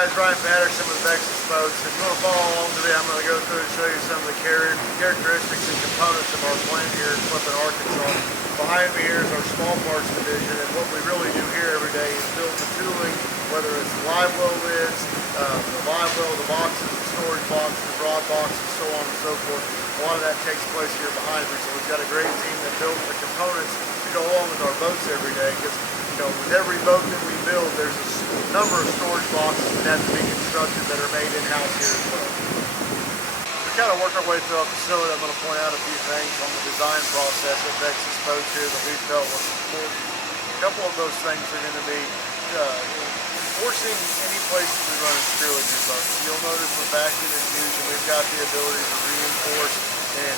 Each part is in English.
Guys, Ryan Patterson with Vexus Boats. If you want to follow along today, I'm going to go through and show you some of the characteristics and components of our plant here in Clifton, Arkansas. Behind me here is our small parts division, and what we really do here every day is build the tooling, whether it's the live well lids, the live well, the boxes, the storage boxes, the rod boxes, so on and so forth. A lot of that takes place here behind me, so we've got a great team that builds the components to go along with our boats every day, because with every boat that we build, there's a number of storage boxes that have to be constructed that are made in-house here as well. We kind of work our way through our facility. I'm going to point out a few things on the design process at Vexus Boats here that we felt was important. A couple of those things are going to be enforcing any place that we run and screw in your boat. You'll notice with vacuum infusion, we've got the ability to reinforce and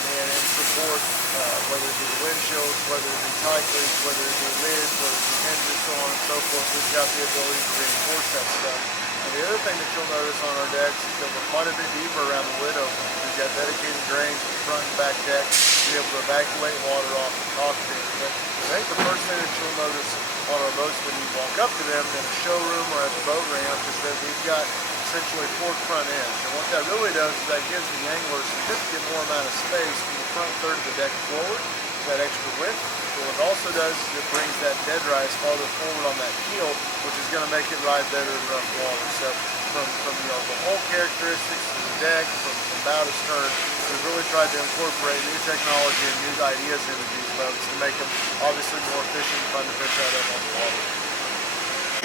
support, whether it be the windshields, whether it be tight leaks, whether it be lids, whether it be hinges, so on and so forth. We've got the ability to reinforce that stuff. And the other thing that you'll notice on our decks is that we're quite a bit deeper around the lid openings. We've got dedicated drains for the front and back deck to be able to evacuate water off the cockpit. But I think the first thing that you'll notice on our boats when you walk up to them in the showroom or at the boat ramp is that we've got essentially forked front ends. And what that really does is that gives the angler a significant more amount of space from the front third of the deck forward, that extra width. But what it also does is it brings that dead rise farther forward on that keel, which is going to make it ride better in rough water. So from the whole characteristics of the deck, from bow to stern, we've really tried to incorporate new technology and new ideas into these boats to make them obviously more efficient and fun to fish out of on the water.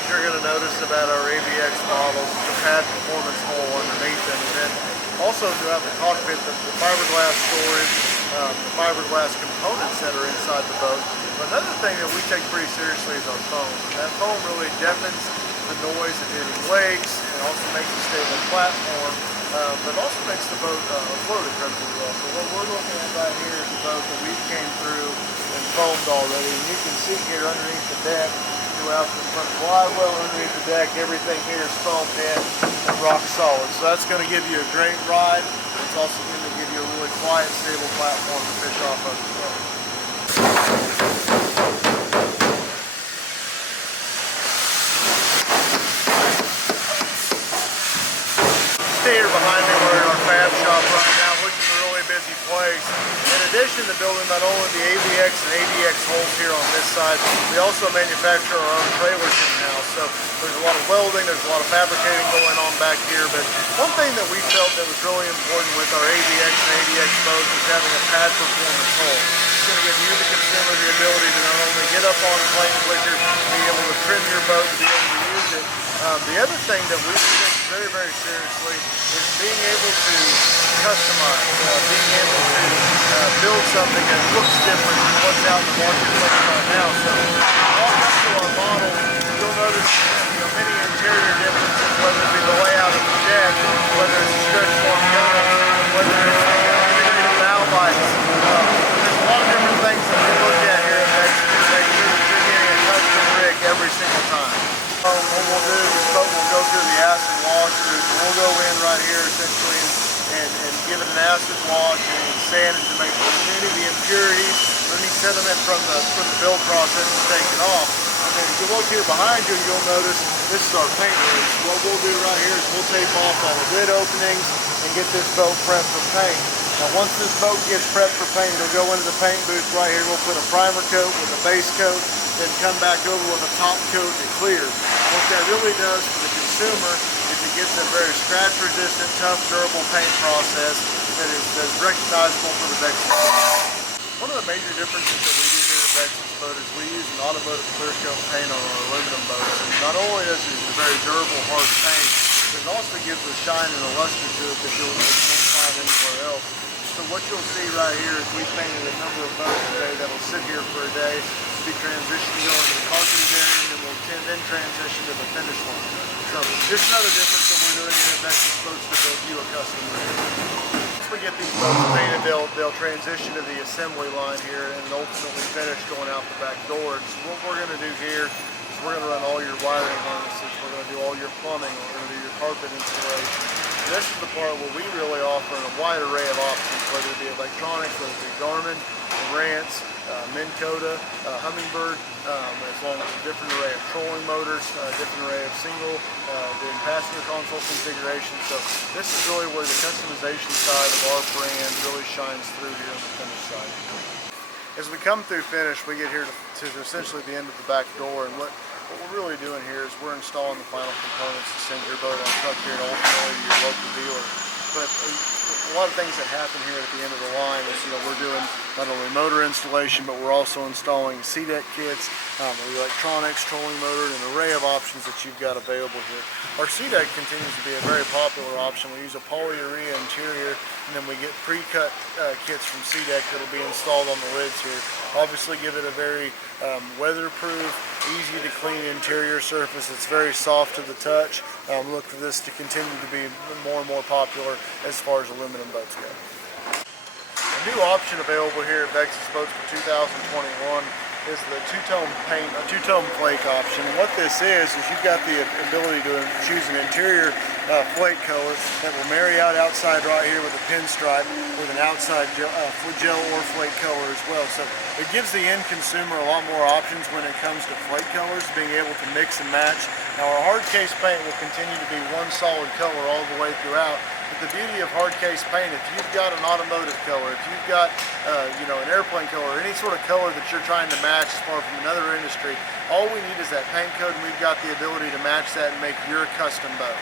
You're going to notice about our AVX models, the pad performance hole underneath them, and then also throughout the cockpit, the fiberglass storage, the fiberglass components that are inside the boat. But another thing that we take pretty seriously is our foam. And that foam really deafens the noise of hitting wakes and also makes a stable platform, but also makes the boat float incredibly well. So what we're looking at right here is a boat that we came through and foamed already. And you can see here underneath the deck, throughout the front live well, underneath the deck, everything here is foamed in and rock solid. So that's going to give you a great ride. It's also going to give you a really quiet, stable platform to fish off of as well. Here behind me, we're in our fab shop right now, which is a really busy place. In addition to building not only the AVX and ADX holes here on this side, we also manufacture our own trailers in-house. So there's a lot of welding, there's a lot of fabricating going on back here. But one thing that we felt that was really important with our AVX and ADX boats is having a pad performance hole. It's going to give you, the consumer, the ability to not only get up on plane quicker, be able to trim your boat, to be able to use it. The other thing that we take very, very seriously is being able to customize, being able to build something that looks different than what's out in the marketplace right now. So all up to our model, you'll notice many interior differences, whether it be the layout of the deck, whether it's a stretch form gunner, whether it's the integrated bow lights. There's a lot of different things that we look at here at Vexus to make sure that you're getting a custom rig every single time. What we'll do is this boat will go through the acid wash route. We'll go in right here essentially and give it an acid wash and sand it to make sure any of the impurities or any sediment from the build process is taken off. And then if you look here behind you, you'll notice this is our paint rig. What we'll do right here is we'll tape off all the lid openings and get this boat prepped for paint. Now once this boat gets prepped for paint, it'll go into the paint booth right here. We'll put a primer coat with a base coat, then come back over with a top coat that clears. What that really does for the consumer is it gives them very scratch resistant, tough, durable paint process that is recognizable for the Vexus boat. One of the major differences that we do here at Vexus Boat is we use an automotive clear coat paint on our aluminum boats. And not only is it a very durable, hard paint, but it also gives a shine and a luster to it that you won't find anywhere else. So what you'll see right here is we painted a number of boats today that will sit here for a day, be transitioned going to the carpeted area, and we'll then transition to the finished one. So just another difference that we're doing here at Vexus Boats to build you a custom rig. Once we get these boats painted, they'll transition to the assembly line here and ultimately finish going out the back door. So what we're going to do here is we're going to run all your wiring harnesses, we're going to do all your plumbing, we're going to do your carpet installation. And this is the part where we really offer a wide array of options, whether it be electronics, whether it be Garmin, and Marantz, Minn Kota, Humminbird, as well as a different array of trolling motors, different array of single, doing passenger console configuration. So this is really where the customization side of our brand really shines through here on the finish side. As we come through finish, we get here to essentially the end of the back door, and what we're really doing here is we're installing the final components to send your boat on truck here and ultimately to your local dealer. But a lot of things that happen here at the end of the line is, we're doing not only motor installation, but we're also installing C-deck kits, electronics, trolling motor, and an array of options that you've got available here. Our C-deck continues to be a very popular option. We use a polyurea interior, and then we get pre-cut kits from C-deck that will be installed on the lids here. Obviously give it a very weatherproof, easy to clean interior surface. It's very soft to the touch. Look for this to continue to be more and more popular as far as aluminum boats go. A new option available here at Vexus Boats for 2021 is the two-tone paint, a two-tone flake option. And what this is you've got the ability to choose an interior flake color that will marry out outside right here with a pinstripe with an outside gel or flake color as well. So it gives the end consumer a lot more options when it comes to flake colors, being able to mix and match. Now our hard case paint will continue to be one solid color all the way throughout. But the beauty of hard case paint, if you've got an automotive color, if you've got an airplane color, or any sort of color that you're trying to match as far from another industry, all we need is that paint code, and we've got the ability to match that and make your custom boat.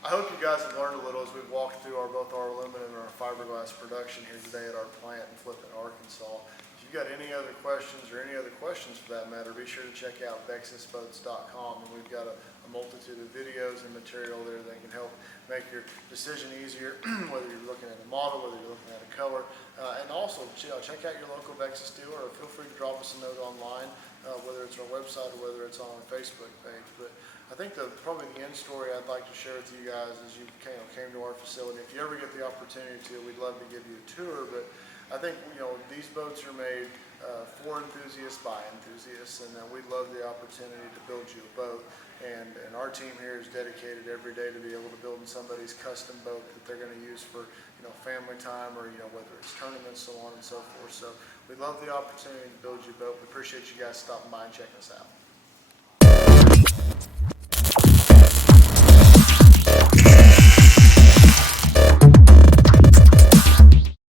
I hope you guys have learned a little as we've walked through both our aluminum and our fiberglass production here today at our plant in Flippin, Arkansas. If you've got any other questions or any other questions for that matter, be sure to check out vexusboats.com, and we've got a multitude of videos and material there that can help make your decision easier, whether you're looking at a model, whether you're looking at a color, and also check out your local Vexus dealer, or feel free to drop us a note online, whether it's on our website or whether it's on our Facebook page. But I think probably the end story I'd like to share with you guys is you came to our facility. If you ever get the opportunity to, we'd love to give you a tour, but I think these boats are made for enthusiasts by enthusiasts, and we'd love the opportunity to build you a boat. And our team here is dedicated every day to be able to build somebody's custom boat that they're going to use for family time, or whether it's tournaments, so on and so forth. So we'd love the opportunity to build you a boat. We appreciate you guys stopping by and checking us out.